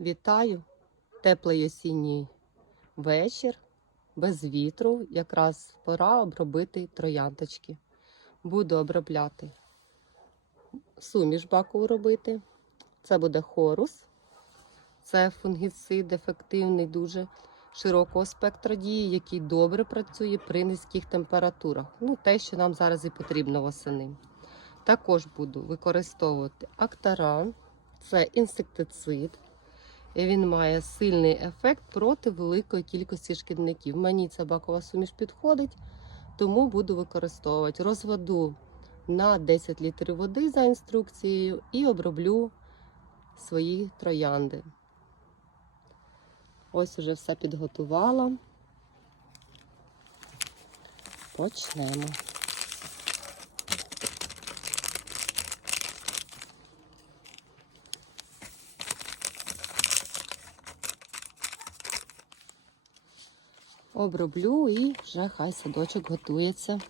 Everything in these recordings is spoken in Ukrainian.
Вітаю! Теплий осінній вечір, без вітру. Якраз пора обробити трояндочки. Буду обробляти суміш бакову робити. Це буде хорус. Це фунгіцид ефективний, дуже широкого спектру дії, який добре працює при низьких температурах. Ну, те, що нам зараз і потрібно восени. Також буду використовувати актаран, це інсектицид. Він має сильний ефект проти великої кількості шкідників. Мені ця бакова суміш підходить, тому буду використовувати. Розведу на 10 літрів води за інструкцією і оброблю свої троянди. Ось уже все підготувала. Почнемо. Оброблю і вже хай садочок готується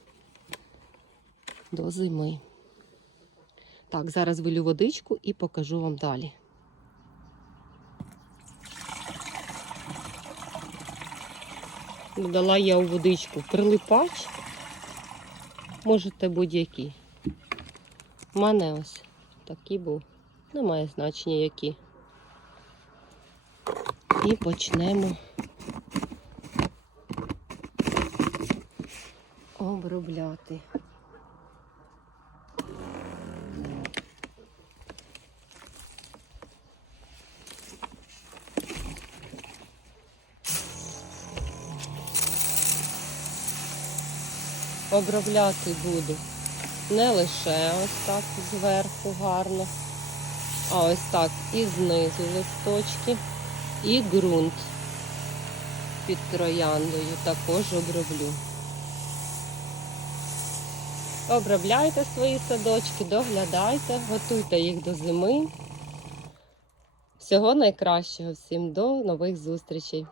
до зими. Так, зараз вилю водичку і покажу вам далі. Додала я у водичку прилипач. Можете будь-який. У мене ось такий був. Немає значення які. І почнемо обробляти. Обробляти буду не лише ось так зверху гарно, а ось так і знизу листочки, і ґрунт під трояндою також оброблю. Обробляйте свої садочки, доглядайте, готуйте їх до зими. Всього найкращого всім до нових зустрічей!